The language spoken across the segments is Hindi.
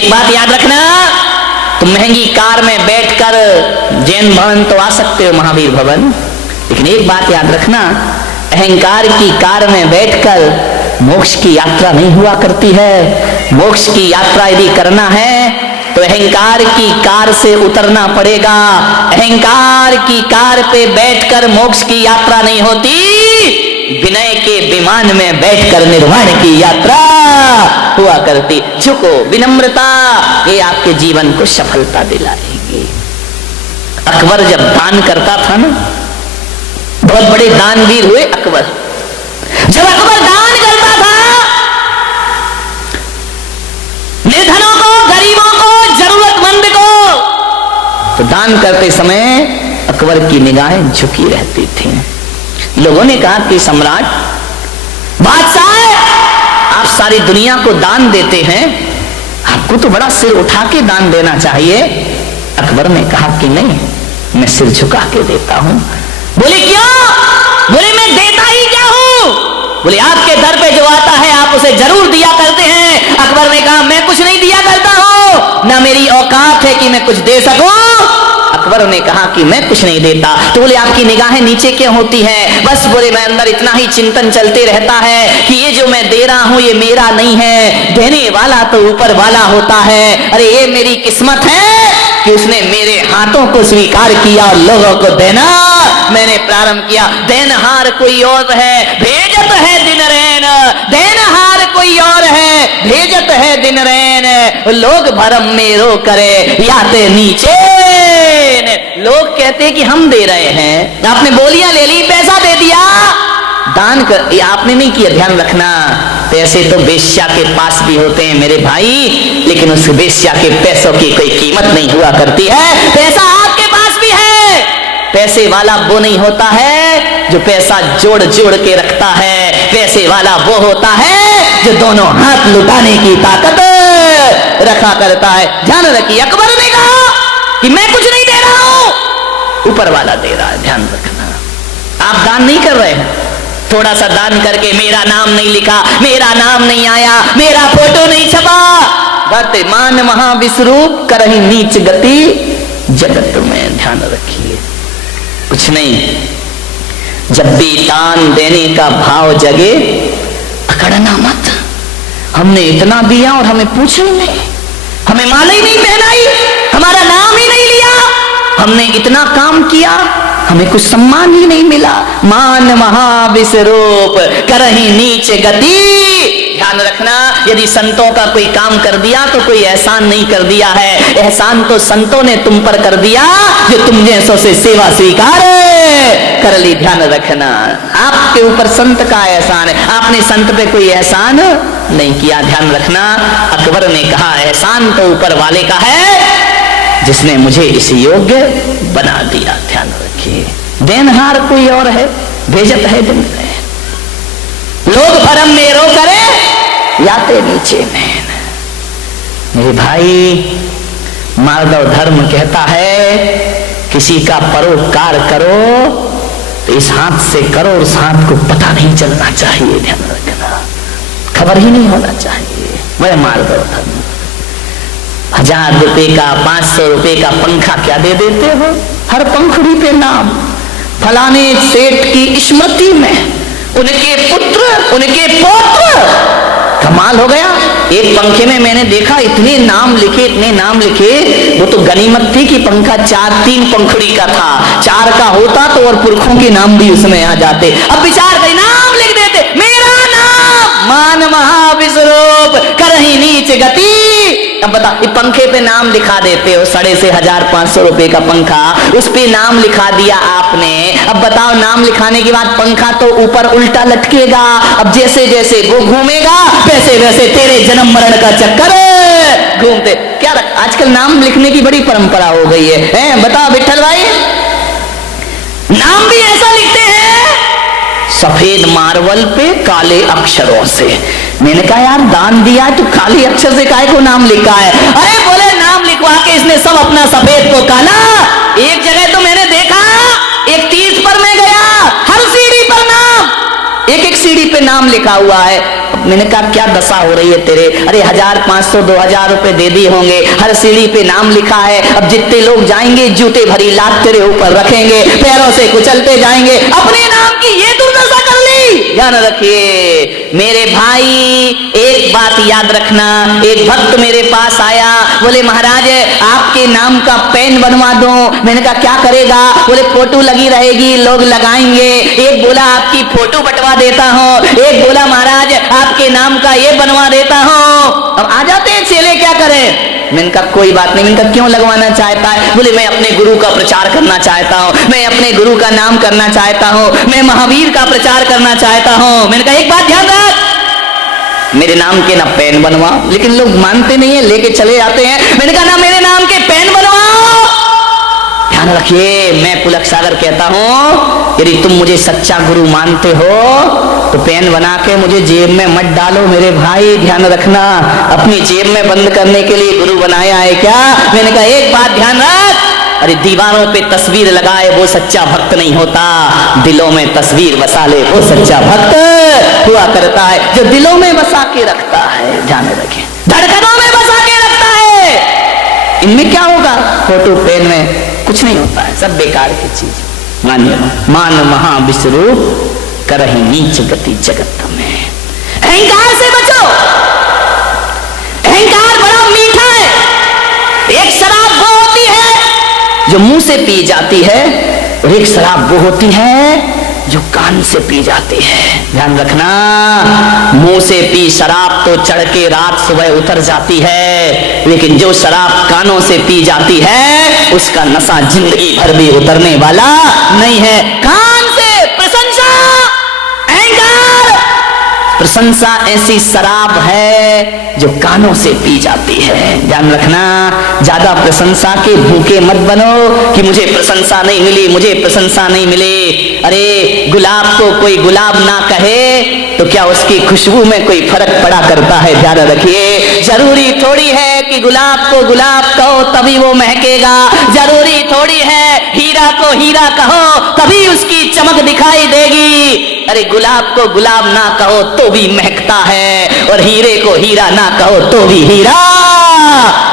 एक बात याद रखना, तुम महंगी कार में बैठकर जैन भवन तो आ सकते हो, महावीर भवन, लेकिन एक बात याद रखना, अहंकार की कार में बैठकर मोक्ष की यात्रा नहीं हुआ करती है। मोक्ष की यात्रा यदि करना है तो अहंकार की कार से उतरना पड़ेगा। अहंकार की कार पे बैठकर मोक्ष की यात्रा नहीं होती, विनय के विमान में बैठकर निर्वाण की यात्रा हुआ करती। झुको, विनम्रता, ये आपके जीवन को सफलता दिलाएगी। अकबर जब दान करता था ना, बहुत बड़े दानवीर हुए अकबर। जब अकबर दान करता था, निर्धनों को, गरीबों को, जरूरतमंद को, तो दान करते समय अकबर की निगाहें झुकी रहती थी। लोगों ने कहा कि सम्राट, बादशाह, आप सारी दुनिया को दान देते हैं, आपको तो बड़ा सिर उठा के दान देना चाहिए। अकबर ने कहा कि नहीं, मैं सिर झुका के देता हूं। बोले क्यों? बोले मैं देता ही क्या हूं? बोले आपके दर पे जो आता है आप उसे जरूर दिया करते हैं। अकबर ने कहा मैं कुछ नहीं दिया करता हूं, ना मेरी औकात है कि मैं कुछ दे सकूं। अकबर ने कहा कि मैं कुछ नहीं देता। तो बोले आपकी निगाहें नीचे क्यों होती है? बस बोले मैं अंदर इतना ही चिंतन चलते रहता है कि ये जो मैं दे रहा हूं ये मेरा नहीं है, देने वाला तो ऊपर वाला होता है। अरे ये मेरी किस्मत है कि उसने मेरे हाथों को स्वीकार किया और लोगों को देना मैंने प्रारंभ किया। देनहार कोई और है, भेजत है दिन रैन, देनहार कोई और है, भेजत है दिन रैन। लोग भरम में रो करे याते नीचे, लोग कहते हैं कि हम दे रहे हैं, आपने बोलियां ले ली, पैसा दे दिया, दान कर, ये आपने नहीं किया। ध्यान रखना, पैसे तो वेश्या के पास भी होते हैं मेरे भाई, लेकिन उस वेश्या के पैसों की कोई कीमत नहीं हुआ करती है। पैसा आपके पास भी है, पैसे वाला वो नहीं होता है जो पैसा जोड़ जोड़ के रखता है। पैसे वाला वो होता है जो दोनों हाथ लुटाने की ताकत रखा करता है। ध्यान रखिए, अकबर ने कहा कि मैं कुछ नहीं दे रहा हूं, ऊपर वाला दे रहा है। ध्यान रखना, आप दान नहीं कर रहे हैं, थोड़ा सा दान करके मेरा नाम नहीं लिखा, मेरा नाम नहीं आया, मेरा फोटो नहीं छपा, वर्तमान महाविश्वरूप करही नीच गति जगत में। ध्यान रखिए, कुछ नहीं, जब भी दान देने का भाव जगे अकड़ना मत। हमने इतना दिया और हमें पूछा ही नहीं, हमें माला ही नहीं पहनाई, हमारा नाम ही नहीं लिया, हमने इतना काम किया, हमें कुछ सम्मान ही नहीं मिला। मान महाविश्वरूप करही नीच गति। ध्यान रखना, यदि संतों का कोई काम कर दिया तो कोई एहसान नहीं कर दिया है, एहसान तो संतों ने तुम पर कर दिया जो तुम जैसों से सेवा स्वीकार कर ली। ध्यान रखना, आपके ऊपर संत का एहसान है, आपने संत पे कोई एहसान नहीं किया। ध्यान रखना, अकबर ने कहा एहसान तो ऊपर वाले का है जिसने मुझे इस योग्य बना दिया। ध्यान रखिए, देनहार कोई और है, भेजत है दिन में। लोग भरम में रो करे याते नीचे नैन। मेरे भाई, माधव धर्म कहता है किसी का परोपकार करो तो इस हाथ से करो और उस हाथ को पता नहीं चलना चाहिए। ध्यान रखना, खबर ही नहीं होना चाहिए। वह माधव धर्म। 1000 रुपए का, 500 रुपए का पंखा क्या दे देते हो, हर पंखुड़ी पे नाम, फलाने सेठ की स्मृति में, उनके पुत्र, उनके पौत्र। कमाल हो गया। एक पंखे में मैंने देखा इतने नाम लिखे, इतने नाम लिखे। वो तो गनीमत थी कि पंखा 3 पंखुड़ी का था, 4 का होता तो और पुरखों के नाम भी उसमें आ जाते। अब विचार करें, नाम लिख देते, मेरा नाम मान महाविश्वरूप करही नीच गति। अब बता, ये पंखे पे नाम लिखा देते हो, 1500 रुपए का पंखा, उस पे नाम लिखा दिया आपने। अब बताओ, नाम लिखाने के बाद पंखा तो ऊपर उल्टा लटकेगा। अब जैसे जैसे वो घूमेगा वैसे वैसे तेरे जन्म मरण का चक्कर घूमते। क्या आजकल नाम लिखने की बड़ी परंपरा हो गई है? बताओ विठल भाई, नाम भी ऐसा लिखते हैं सफेद मार्बल पे काले अक्षरों से। मैंने कहा यार दान दिया है तो काले अक्षर से काहे को नाम लिखा है? अरे बोले नाम लिखवा के इसने सब अपना सफेद को काला। एक जगह तो मैंने देखा, एक तीर्थ पर मैं गया, हर सीढ़ी पर नाम, एक सीढ़ी पे नाम लिखा हुआ है। मैंने कहा क्या दशा हो रही है तेरे? अरे 1500 2000 रुपए दे दिए होंगे, हर सीढ़ी पे नाम लिखा है, अब जितने लोग जाएंगे जूते भरी लात तेरे ऊपर रखेंगे, पैरों से कुचलते जाएंगे, अपने नाम की ये दुर्दशा कर ली। ध्यान रखिए मेरे भाई, एक बात याद रखना। एक भक्त मेरे पास आया, बोले महाराज आपके नाम का पेन बनवा दो। मैंने कहा क्या करेगा? बोले फोटो लगी रहेगी, लोग लगाएंगे। एक बोला आपकी फोटो बटवा देता हूँ, एक बोला महाराज आपके नाम का ये बनवा देता हूँ। अब आ जाते हैं चेले, क्या करें? मैंने कहा कोई बात नहीं। मैंने कहा क्यों लगवाना चाहता है? बोले मैं अपने गुरु का प्रचार करना चाहता हूँ, मैं अपने गुरु का नाम करना चाहता हूँ, मैं महावीर का प्रचार करना चाहता हूँ। मैंने कहा एक बात ध्यान रख, मेरे नाम के ना पेन बनवा। लेकिन लोग मानते नहीं है, लेके चले जाते हैं। मैंने कहा ना मेरे नाम के पेन बनवाओ। ध्यान रखिए मैं पुलक सागर कहता हूं, यदि तुम मुझे सच्चा गुरु मानते हो तो पेन बना के मुझे जेब में मत डालो मेरे भाई। ध्यान रखना, अपनी जेब में बंद करने के लिए गुरु बनाया है क्या? मैंने कहा एक बात ध्यान रख, अरे दीवारों पे तस्वीर लगाए वो सच्चा भक्त नहीं होता, दिलों में तस्वीर बसा ले वो सच्चा भक्त हुआ करता है, जो दिलों में बसा के रखता है। ध्यान रखें, धड़कनों में बसा के रखता है। इनमें क्या होगा? फोटो पेन में कुछ नहीं होता है, सब बेकार की चीज। मानिए मान महा विश्वरूप करहि नीच गति जगत में। अहंकार से बचो, अहंकार बड़ा मीठा है। एक शराब वो होती है जो मुंह से पी जाती है, और एक शराब वो होती है जो कान से पी जाती है। ध्यान रखना, मुंह से पी शराब तो चढ़ के रात सुबह उतर जाती है, लेकिन जो शराब कानों से पी जाती है उसका नशा जिंदगी भर भी उतरने वाला नहीं है। कान से प्रशंसा, अहंकार, प्रशंसा ऐसी शराब है जो कानों से पी जाती है। ध्यान रखना, ज्यादा प्रशंसा के भूखे मत बनो कि मुझे प्रशंसा नहीं मिली, मुझे प्रशंसा नहीं मिली। अरे गुलाब को कोई गुलाब ना कहे तो क्या उसकी खुशबू में कोई फर्क पड़ा करता है? ध्यान रखिए, जरूरी थोड़ी है कि गुलाब को गुलाब कहो तभी वो महकेगा, जरूरी थोड़ी है हीरा को हीरा कहो तभी उसकी चमक दिखाई देगी। अरे गुलाब को गुलाब ना कहो तो भी महकता है, और हीरे को हीरा ना कहो तो भी हीरा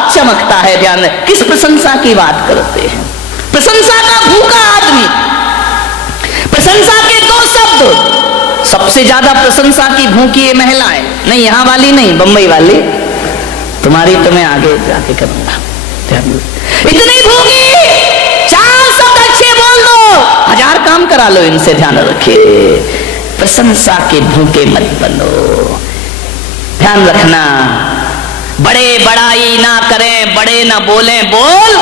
चमकता है। ध्यान, किस प्रशंसा की बात करते हैं? प्रशंसा का भूखा आदमी, प्रशंसा के दो शब्द, सबसे ज्यादा प्रशंसा की भूखी ये महिलाएं, नहीं यहाँ वाली नहीं, बंबई वाली, तुम्हारी तो मैं आगे जाके करूंगा। इतनी भूखी, 4 शब्द अच्छे बोल दो, 1000 काम करा लो इनसे। ध्यान रखिए, प्रशंसा के भूखे मत बनो। ध्यान रखना, बड़े बड़ाई ना करें, बड़े ना बोलें बोल,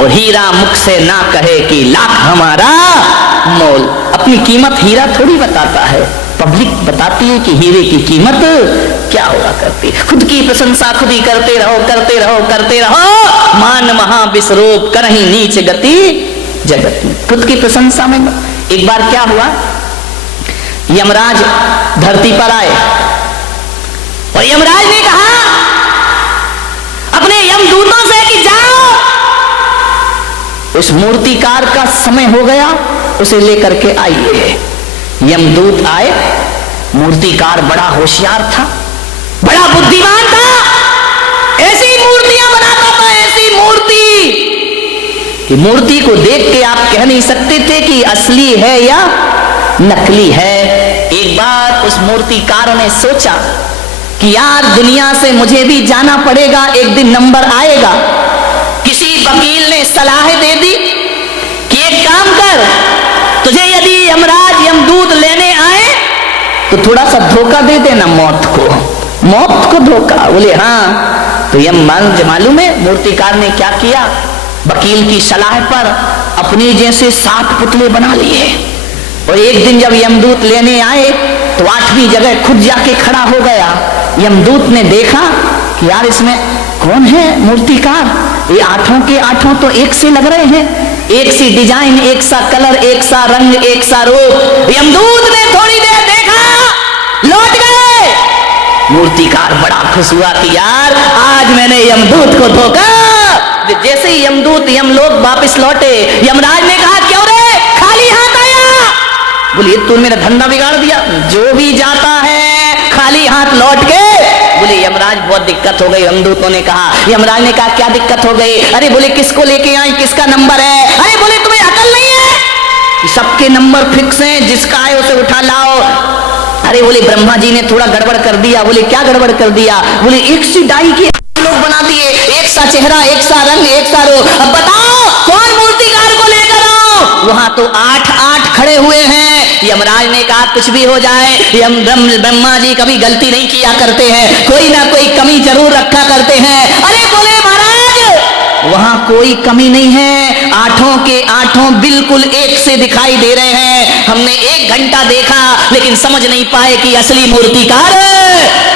और हीरा मुख से ना कहे कि लाख हमारा मोल। अपनी कीमत हीरा थोड़ी बताता है, पब्लिक बताती है कि हीरे की कीमत क्या हुआ करती। खुद की प्रशंसा खुद ही करते रहो, करते रहो, करते रहो। मान महा विश्वरूप करहि नीच गति जगत में। खुद की प्रशंसा में एक बार क्या हुआ, यमराज धरती पर आए और यमराज ने कहा अपने यमदूतों से कि जाओ, उस मूर्तिकार का समय हो गया, उसे लेकर के आइए। यमदूत आए, मूर्तिकार बड़ा होशियार था, बड़ा बुद्धिमान था, ऐसी मूर्तियां बनाता था, ऐसी मूर्ति कि मूर्ति को देख के आप कह नहीं सकते थे कि असली है या नकली है। एक बार उस मूर्तिकार ने सोचा कि यार दुनिया से मुझे भी जाना पड़ेगा, एक दिन नंबर आएगा। किसी वकील ने सलाह दे दी कि एक काम कर, तुझे यदि यमराज यमदूत लेने आए तो थोड़ा सा धोखा दे देना, मौत को धोखा। बोले हाँ। तो यम मालूम है मूर्तिकार ने क्या किया? वकील की सलाह पर अपने जैसे 7 पुतले बना लिए, और एक दिन जब यमदूत लेने आए तो 8वीं जगह खुद जाके खड़ा हो गया। यमदूत ने देखा कि यार इसमें कौन है मूर्तिकार, ये 8 के 8 तो एक से लग रहे हैं, एक सी डिजाइन, एक सा कलर, एक सा रंग, एक सा रूप। यमदूत ने थोड़ी देर देखा, लौट गए। मूर्तिकार बड़ा खुश हुआ कि यार आज मैंने यमदूत को धोखा। जैसे ही यमदूत यमलोक वापस लौटे, यमराज ने कहा क्यों रे खाली हाथ आया? बोलिए तू मेरा धंधा बिगाड़ दिया। जो भी जाता है खाली हाथ लौट के बोले यमराज बहुत दिक्कत हो गई। यमदूतों ने कहा, यमराज ने कहा क्या दिक्कत हो गई? अरे बोले किसको लेके आई, किसका नंबर है? अरे बोले तुम्हें अकल नहीं है? सबके नंबर फिक्स हैं, जिसका है उसे उठा लाओ। अरे बोले ब्रह्मा जी ने थोड़ा गड़बड़ कर दिया। बोले क्या गड़बड़ कर दिया? बोले एक सी डाई की लोग बना दिए, एक सा चेहरा, एक सा रंग, एक सा रूप। अब बताओ कौन मूर्तिकार को लेकर आओ? वहां तो 8 खड़े हुए हैं। यमराज ने कहा कुछ भी हो जाए, ब्रह्मा जी कभी गलती नहीं किया करते हैं, कोई ना कोई कमी जरूर रखा करते हैं। अरे बोले महाराज वहां कोई कमी नहीं है, 8 के 8 बिल्कुल एक से दिखाई दे रहे हैं। हमने 1 घंटा देखा लेकिन समझ नहीं पाए कि असली मूर्तिकार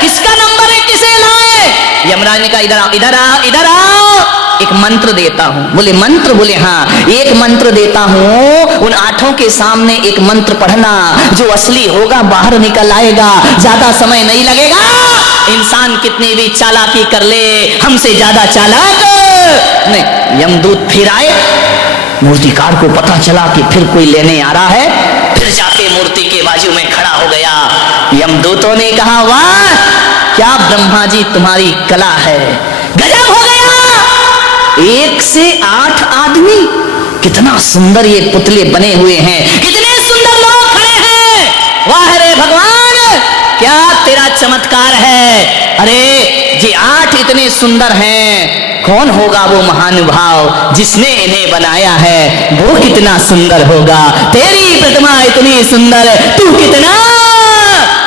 किसका नंबर है, किसे लाए? यमराज ने कहा इधर आओ, इधर आओ, इधर आओ, एक मंत्र देता हूं। बोले मंत्र? बोले हाँ, एक मंत्र देता हूं, उन 8 के सामने एक मंत्र पढ़ना, जो असली होगा बाहर निकल आएगा, ज्यादा समय नहीं लगेगा। इंसान कितनी भी चालाकी कर ले, हमसे ज्यादा चालाक नहीं। यमदूत फिर आए, मूर्तिकार को पता चला कि फिर कोई लेने आ रहा है, फिर जाके मूर्ति के बाजू में खड़ा हो गया। यमदूतों ने कहा वाह क्या ब्रह्मा जी तुम्हारी कला है, गजब हो गया। 1 से 8 आदमी, कितना सुंदर ये पुतले बने हुए हैं, कितने सुंदर लोग खड़े हैं। वाह रे भगवान क्या तेरा चमत्कार है। अरे जी 8 इतने सुंदर हैं, कौन होगा वो महानुभाव जिसने इन्हें बनाया है? वो कितना सुंदर होगा, तेरी प्रतिमा इतनी सुंदर, तू कितना।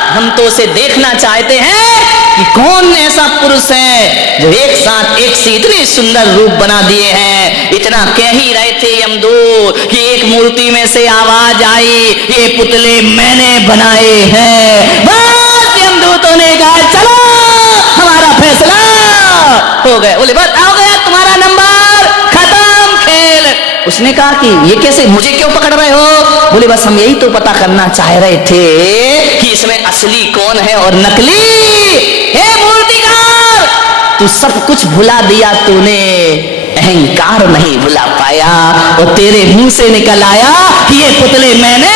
हम तो उसे देखना चाहते हैं कि कौन ऐसा पुरुष है जो एक साथ एक से इतने सुंदर रूप बना दिए हैं। इतना कह ही रहे थे यमदूत कि एक मूर्ति में से आवाज आई, ये पुतले मैंने बनाए हैं। बस यमदूतों ने कहा चलो हमारा फैसला हो गया। बोले बस आ गया तुम्हारा नंबर, खत्म खेल। उसने कहा कि ये कैसे, मुझे क्यों पकड़ रहे हो? बोले बस हम यही तो पता करना चाह रहे थे कि इसमें असली कौन है और नकली। हे मूर्तिकार तू सब कुछ भुला दिया, तूने अहंकार नहीं भुला पाया, और तेरे मुंह से निकल आया कि ये पुतले मैंने।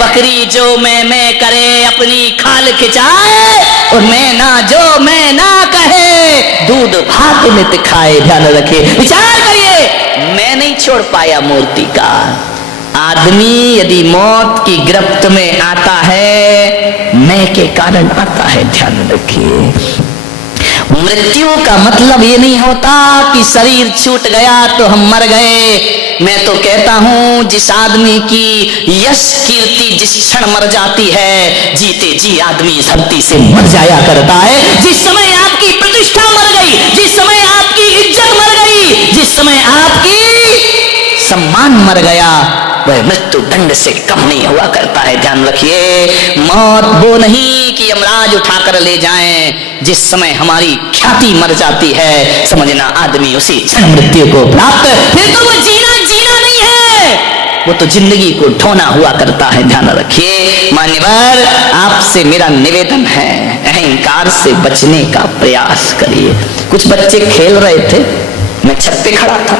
बकरी जो मैं करे अपनी खाल खिंचाए, और मैं ना जो मैं ना कहे दूध भात नित खाए। ध्यान रखे, विचार करिए, मैं नहीं छोड़ पाया मूर्तिकार। आदमी यदि मौत की गिरफ्त में आता है, मैं के कारण आता है। ध्यान रखिए, मृत्यु का मतलब ये नहीं होता कि शरीर छूट गया तो हम मर गए। मैं तो कहता हूं जिस आदमी की यश कीर्ति जिस क्षण मर जाती है, जीते जी आदमी धरती से मर जाया करता है। जिस समय आपकी प्रतिष्ठा मर गई, जिस समय आपकी इज्जत मर गई, जिस समय आपकी सम्मान मर गया, वह मृत्यु दंड से कम नहीं हुआ करता है। ध्यान रखिए, मौत वो नहीं कि यमराज उठाकर ले जाएं। जिस समय हमारी ख्याति मर जाती है, समझना आदमी उसी क्षण मृत्यु को प्राप्त। फिर तो वो जीना नहीं है, वो तो जिंदगी को ढोना हुआ करता है। ध्यान रखिए मान्यवर, आपसे मेरा निवेदन है, अहंकार से बचने का प्रयास करिए। कुछ बच्चे खेल रहे थे, मैं छत पे खड़ा था,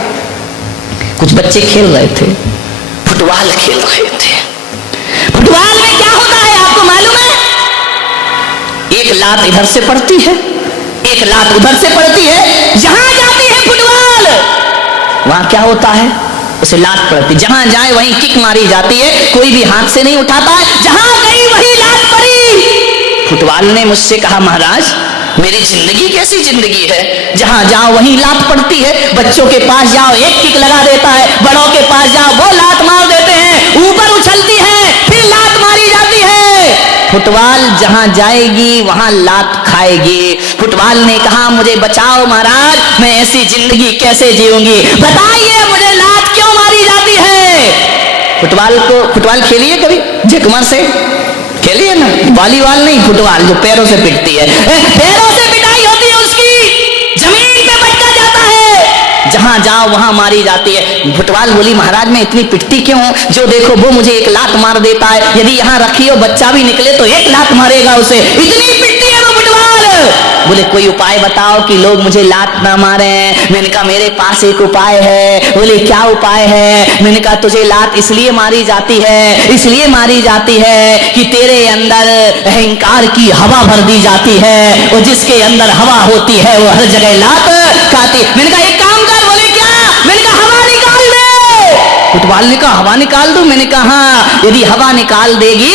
कुछ बच्चे खेल रहे थे, फुटबॉल खेल रहे थे। फुटबॉल में क्या होता है आपको मालूम है? एक लात इधर से पड़ती है, एक लात उधर से पड़ती है। जहां जाती है फुटबॉल वहां क्या होता है, उसे लात पड़ती, जहां जाए वहीं किक मारी जाती है, कोई भी हाथ से नहीं उठाता, जहां गई वहीं लात पड़ी। फुटबॉल ने मुझसे कहा महाराज मेरी जिंदगी कैसी जिंदगी है, जहां जाओ वहीं लात पड़ती है। बच्चों के पास जाओ एक किक लगा देता है, बड़ों के पास जाओ वो लात मार देते हैं, ऊपर उछलती है फिर लात मारी जाती है। फुटबॉल जहां जाएगी वहां लात खाएगी। फुटबॉल ने कहा मुझे बचाओ महाराज, मैं ऐसी जिंदगी कैसे जीऊंगी, बताइए मुझे लात क्यों मारी जाती है। फुटबॉल खेलिए कभी, झकमा से खेलिए ना, वॉलीबॉल नहीं फुटबॉल जो पैरों से पिटती है, पैरों से पिटाई होती है उसकी, जमीन पे पटका जाता है, जहां जाओ वहां मारी जाती है। फुटबॉल बोली महाराज मैं इतनी पिटती क्यों हूं, जो देखो वो मुझे एक लात मार देता है, यदि यहां रखी हो बच्चा भी निकले तो एक लात मारेगा उसे, इतनी पिटती है वो फुटबॉल। बोले कोई उपाय बताओ कि लोग मुझे लात ना मारे। मैंने कहा मेरे पास एक उपाय है। बोले क्या उपाय है? मैंने कहा तुझे लात इसलिए मारी जाती है, इसलिए मारी जाती है कि तेरे अंदर अहंकार की हवा भर दी जाती है, और जिसके अंदर हवा होती है वो हर जगह लात खाती। मैंने कहा एक काम कर। बोले क्या? मैंने कहा हवा निकाल दे। फुटबॉल ने कहा हवा निकाल दो। मैंने कहा हाँ, यदि हवा निकाल देगी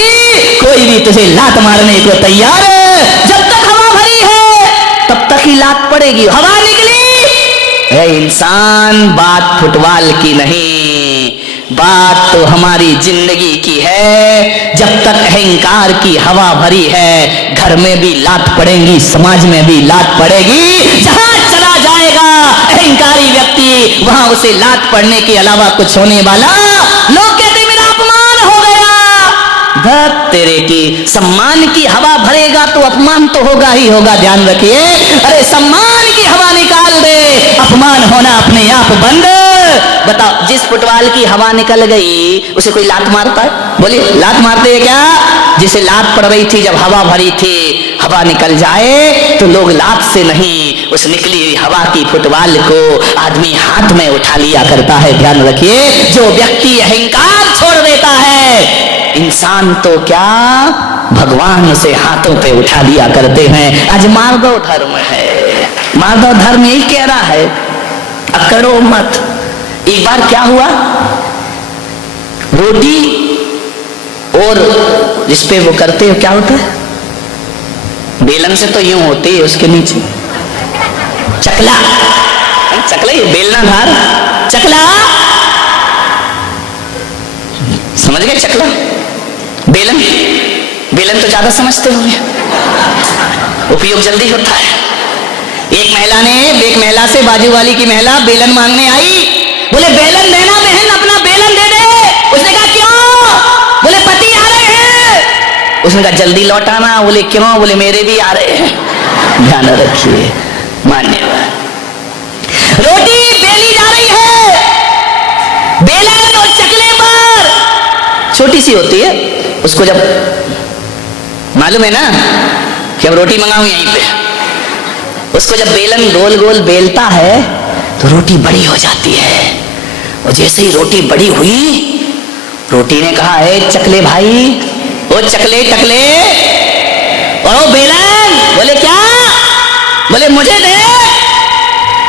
कोई भी तुझे लात मारने को तैयार है। जब तक हवा भरी है तब तक ही लात पड़ेगी। हवा निकली है इंसान, बात फुटबॉल की नहीं, बात तो हमारी जिंदगी की है। जब तक अहंकार की हवा भरी है, घर में भी लात पड़ेगी, समाज में भी लात पड़ेगी। जहां चला जाएगा अहंकारी व्यक्ति, वहां उसे लात पड़ने के अलावा कुछ होने वाला। लोग कहते मेरा अपमान हो गया। धत तेरे की, सम्मान की हवा भरेगा तो अपमान तो होगा ही होगा, ध्यान रखिए। अरे सम्मान की हवा निकाल दे, अपमान होना अपने आप बंद। बताओ जिस फुटबॉल की हवा निकल गई उसे कोई लात मारता है? बोलिए लात मारते हैं क्या? जिसे लात पड़ रही थी जब हवा भरी थी, हवा निकल जाए तो लोग लात से नहीं, उस निकली हुई हवा की फुटबॉल को आदमी हाथ में उठा लिया करता है। ध्यान रखिए, जो व्यक्ति अहंकार छोड़ देता है, इंसान तो क्या भगवान उसे हाथों पे उठा लिया करते हैं। आज मार दो धर्म है, मार दो धर्म यही कह रहा है, अकड़ो मत। एक बार क्या हुआ, रोटी और जिस पे वो करते हो क्या होता है, बेलन से तो यूं होती है, उसके नीचे चकला, चकला ये बेलना धार, चकला समझ गए? चकला बेलन, बेलन तो ज्यादा समझते होंगे, उपयोग जल्दी होता है। एक महिला से बाजू वाली की महिला बेलन मांगने आई। बोले बेलन देना बहन, अपना बेलन दे दे। उसने कहा क्यों? बोले पति आ रहे हैं। उसने कहा जल्दी लौटाना। बोले क्यों? बोले मेरे भी आ रहे हैं। ध्यान रखिए, मान्यवर। रोटी बेली जा रही है, बेलन और चकले पर छोटी सी होती है, उसको जब मालूम है ना कि अब रोटी मंगाऊं यहीं पे, उसको जब बेलन गोल गोल बेलता है तो रोटी बड़ी हो जाती है। और जैसे ही रोटी बड़ी हुई, रोटी ने कहा है चकले भाई, ओ चकले टकले, और ओ बेलन। बोले क्या? बोले मुझे दे।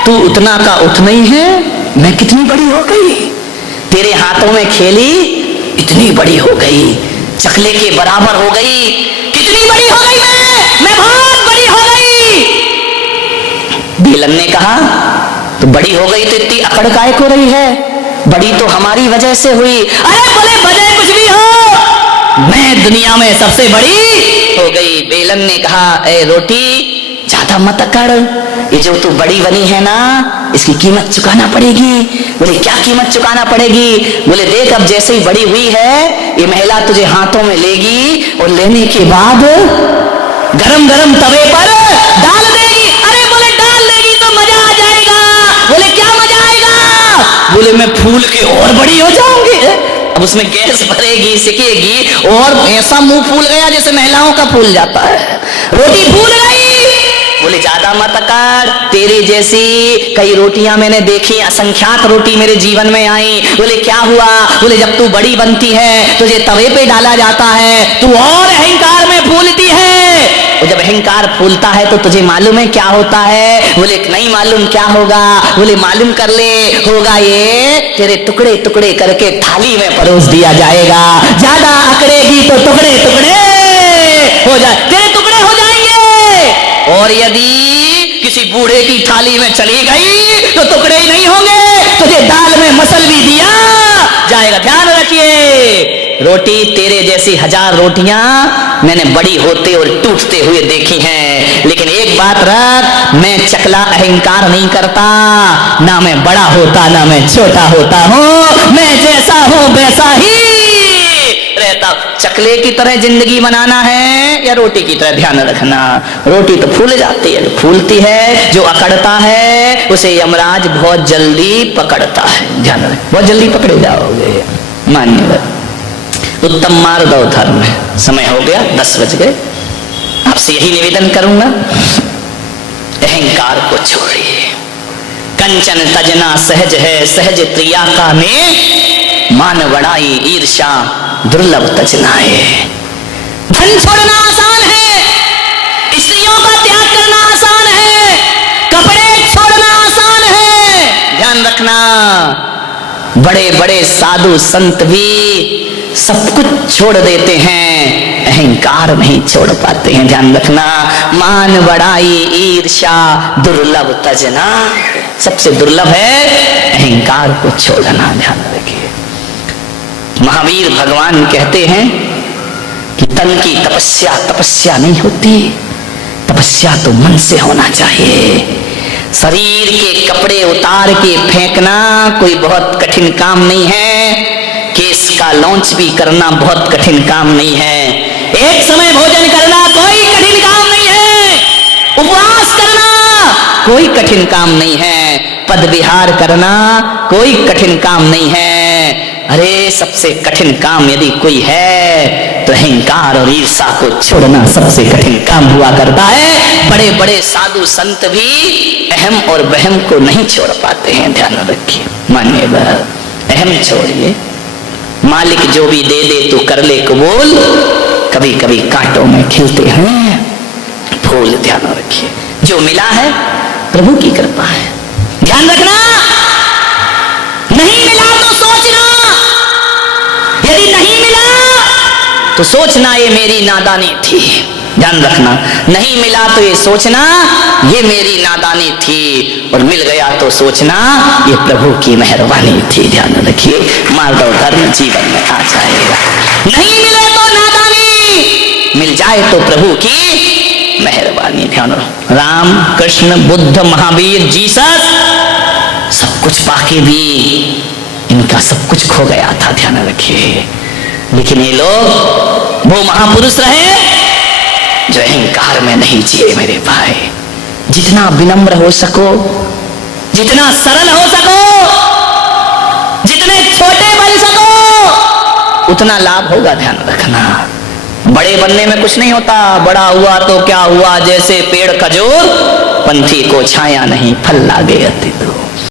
तू उतना का उतना ही है, मैं कितनी बड़ी हो गई, तेरे हाथों में खेली इतनी बड़ी हो गई, चकले के बराबर हो गई। कितनी बड़ी हो गई मैं बहुत बड़ी हो गई। बेलन ने कहा तो बड़ी हो गई तो इतनी अकड़ काहे को रही है, बड़ी तो हमारी वजह से हुई। अरे बोले वजह कुछ भी हो, मैं दुनिया में सबसे बड़ी हो गई। बेलन ने कहा ए रोटी ज्यादा मत अकड़, ये जो तू बड़ी बनी है ना, इसकी कीमत चुकाना पड़ेगी। बोले क्या कीमत चुकाना पड़ेगी? बोले देख अब जैसे ही बड़ी हुई है, ये महिला तुझे हाथों में लेगी और लेने के बाद गरम गरम तवे पर डाल देगी। अरे बोले डाल देगी तो मजा आ जाएगा। बोले क्या मजा आएगा? बोले मैं फूल के और बड़ी हो जाऊंगी। अब उसमें गैस भरेगी, सिकेगी और ऐसा मुंह फूल गया जैसे महिलाओं का फूल जाता है, रोटी फूल गई। बोले ज्यादा मत अकड़, तेरी जैसी कई रोटियां मैंने देखी, असंख्यात रोटी मेरे जीवन में आई। बोले क्या हुआ? बोले जब तू बड़ी बनती है तुझे तवे पे डाला जाता है, तू और अहंकार में फूलती है, और जब अहंकार फूलता है तो तुझे मालूम है क्या होता है? बोले नहीं मालूम, क्या होगा? बोले मालूम कर ले, होगा ये तेरे टुकड़े टुकड़े करके थाली में परोस दिया जाएगा। ज्यादा अकड़ेगी तो टुकड़े टुकड़े हो जाए, तेरे टुकड़े हो जाएंगे। और यदि किसी बूढ़े की थाली में चली गई तो टुकड़े ही नहीं होंगे, तुझे दाल में मसल भी दिया जाएगा। ध्यान रखिए, रोटी तेरे जैसी 1000 रोटियां मैंने बड़ी होते और टूटते हुए देखी हैं, लेकिन एक बात रख, मैं चकला अहंकार नहीं करता, ना मैं बड़ा होता ना मैं छोटा होता हूं, मैं जैसा हूं वैसा ही रहता। चकले की तरह जिंदगी बनाना है या रोटी की तरह? ध्यान रखना, रोटी तो फूल जाती है, फूलती है, जो अकड़ता है उसे यमराज बहुत जल्दी पकड़ता है। ध्यान रख, बहुत जल्दी पकड़े जाओगे। मान्यवर उत्तम मार्ग धर्म है। समय हो गया, 10 बज गए। आपसे यही निवेदन करूंगा, अहंकार को छोड़िए। कंचन तजना सहज है, सहज प्रिया का में मान बढ़ाई ईर्षा दुर्लभ तजना है। धन छोड़ना आसान है, स्त्रियों का त्याग करना आसान है, कपड़े छोड़ना आसान है। ध्यान रखना, बड़े बड़े साधु संत भी सब कुछ छोड़ देते हैं, अहंकार नहीं छोड़ पाते हैं। ध्यान रखना, मान बढ़ाई ईर्षा दुर्लभ तजना, सबसे दुर्लभ है अहंकार को छोड़ना। ध्यान रखिए, महावीर भगवान कहते हैं कि तन की तपस्या तपस्या नहीं होती, तपस्या तो मन से होना चाहिए। शरीर के कपड़े उतार के फेंकना कोई बहुत कठिन काम नहीं है, केस का लॉन्च भी करना बहुत कठिन काम नहीं है, एक समय भोजन करना कोई कठिन काम नहीं है, उपवास करना कोई कठिन काम नहीं है, पद विहार करना कोई कठिन काम नहीं है। अरे सबसे कठिन काम यदि कोई है तो अहंकार और ईर्षा को छोड़ना सबसे कठिन काम हुआ करता है। बड़े बड़े साधु संत भी अहम और वहम को नहीं छोड़ पाते हैं। ध्यान रखिए, मानिए अहम छोड़िए, मालिक जो भी दे दे तो कर ले कबूल, कभी कभी कांटों में खिलते हैं फूल। ध्यान रखिए, जो मिला है प्रभु की कृपा है। ध्यान रखना, नहीं मिला तो सोचना, यदि नहीं मिला तो सोचना ये मेरी नादानी थी। ध्यान रखना, नहीं मिला तो ये सोचना ये मेरी नादानी थी, और मिल गया तो सोचना ये प्रभु की मेहरबानी थी। ध्यान रखिए, मार्ग धर्म जीवन में आ जाएगा। नहीं मिले तो नादानी, मिल जाए तो प्रभु की मेहरबानी। ध्यान रखो, राम कृष्ण बुद्ध महावीर जीसस सब कुछ पाके भी इनका सब कुछ खो गया था। ध्यान रखिए, लेकिन ये लोग वो महापुरुष रहे जो अहंकार में नहीं जिए। मेरे भाई, जितना विनम्र हो सको, जितना सरल हो सको, जितने छोटे बन सको, उतना लाभ होगा। ध्यान रखना, बड़े बनने में कुछ नहीं होता, बड़ा हुआ तो क्या हुआ, जैसे पेड़ खजूर पंथी को छाया नहीं फल लागे अति दूर।